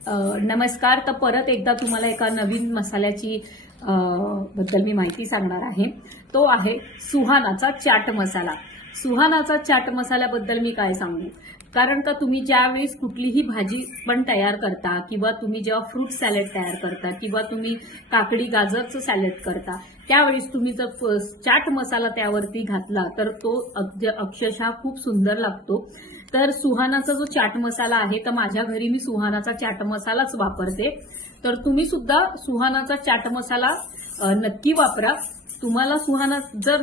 नमस्कार. तर परत एकदा तुम्हाला एका नवीन मसाल्याची बद्दल मी माहिती सांगणार आहे. तो आहे सुहानाचा चाट मसाला. सुहानाचा चाट मसाल्याबद्दल मी काय सांगू, कारण का तुम्ही ज्यावेळेस कुठलीही भाजी पण तयार करता किंवा तुम्ही जेव्हा फ्रूट सॅलड तयार करता किंवा तुम्ही काकडी गाजरचं सॅलड करता, त्यावेळेस तुम्ही जर चाट मसाला त्यावरती घातला तर तो अक्षरशः खूप सुंदर लागतो. तर सुहानाचा जो चाट मसाला आहे, तर माझ्या घरी मी सुहानाचा चाट मसालाच वापरते. तर तुम्ही सुद्धा सुहानाचा चाट मसाला नक्की वापरा. तुम्हाला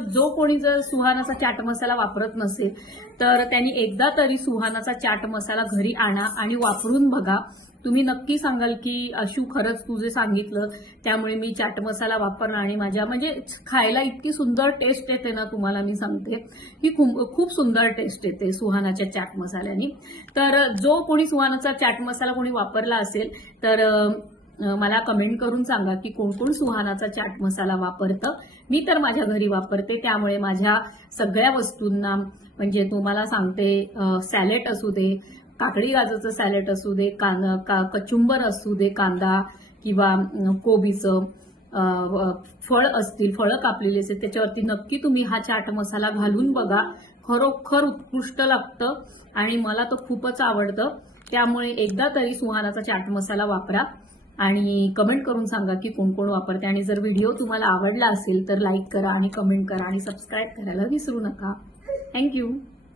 जो कोणी सुहानाचा चाट मसाला वापरत नसेल तर त्यांनी एकदा तरी सुहानाचा चाट मसाला घरी आणा आणि वापरून बघा. तुम्ही नक्की सांगाल की अशू, खरंच तू जे सांगितलं त्यामुळे मी चाट मसाला वापरणार आणि माझ्या म्हणजे खायला इतकी सुंदर टेस्ट येते ना, तुम्हाला मी सांगते की खूप सुंदर टेस्ट येते सुहानाच्या चाट मसाल्याने. तर जो कोणी सुहानाचा चाट मसाला कोणी वापरला असेल तर मला कमेंट करून सांगा की कोण कोण सुहानाचा चाट मसाला वापरतं. मी तर माझ्या घरी वापरते, त्यामुळे माझ्या सगळ्या वस्तूंना म्हणजे तुम्हाला सांगते, सॅलेड असू दे, काकडी गाजरचं सॅलेड असू दे, कचुंबर असू दे, कांदा किंवा कोबीचं फळं कापलेली असेल त्याच्यावरती नक्की तुम्ही हा चाट मसाला घालून बघा. खरोखर उत्कृष्ट लागतं आणि मला तो खूपच आवडतं. त्यामुळे एकदा तरी सुहानाचा चाट मसाला वापरा आणि कमेंट करून सांगा की कोण कोण वापरते. आणि जर व्हिडिओ तुम्हाला आवडला असेल तर लाईक करा आणि कमेंट करा आणि सबस्क्राईब करायला विसरू नका. थँक्यू.